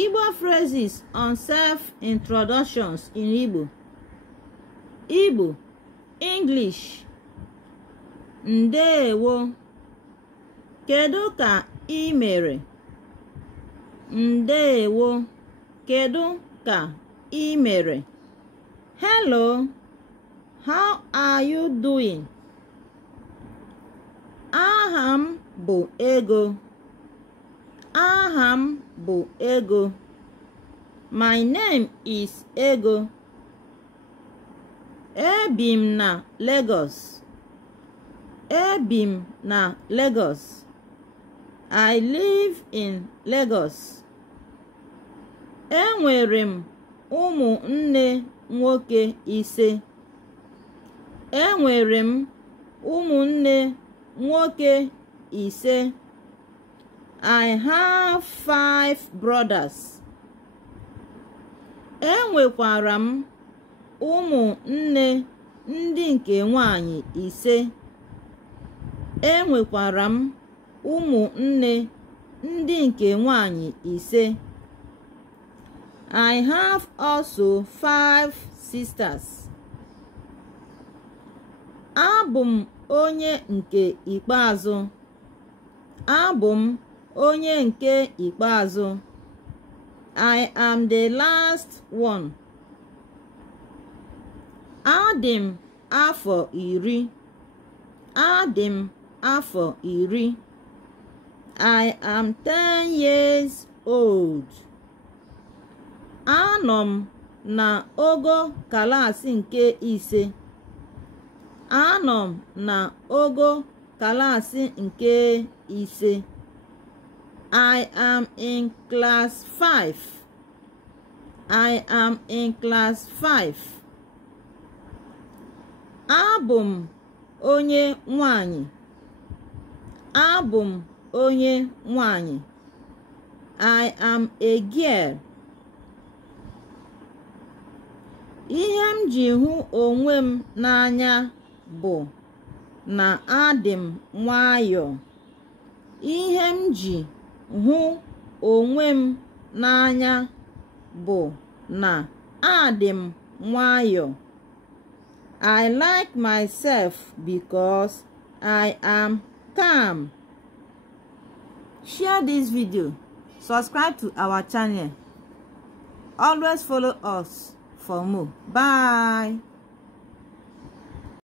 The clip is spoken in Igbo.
Igbo phrases on self-introductions in Igbo. Igbo, English. Ndewo. Kedu ka ị mere? Ndewo. Kedu ka ị mere? Hello. How are you doing? Aha m bụ Ego. Aha m bụ Ego. My name is Ego. Ebi m na Lagos. Ebi m na Lagos. I live in Lagos. Enwere m ụmụnne nwoke ise. Enwere m ụmụnne nwoke ise. I have 5 brothers. Enwekwara m ụmụnne ndị nke nwanyị ise. Enwekwara m ụmụnne ndị nke nwanyị ise. I have also 5 sisters. Abụ m onye nke ikpeazụ. Abụ m onye nke ikpeazụ. I am the last one. Adị m afọ 10. Adị m afọ 10. I am 10 years old. Anọ m na ogo klaasị nke ise. Anọ m na ogo klaasị nke ise. I am in class 5. I am in class 5. Abụ m onye nwanyị. Abụ m onye nwanyị. I am a girl. Ihe m ji hụ onwe m n'anya bụ na adị m nwayọọ. Ihe m ji hụ onwe m n'anya bụ na adị m nwayọọ. I like myself because I am calm. Share this video. Subscribe to our channel. Always follow us for more. Bye.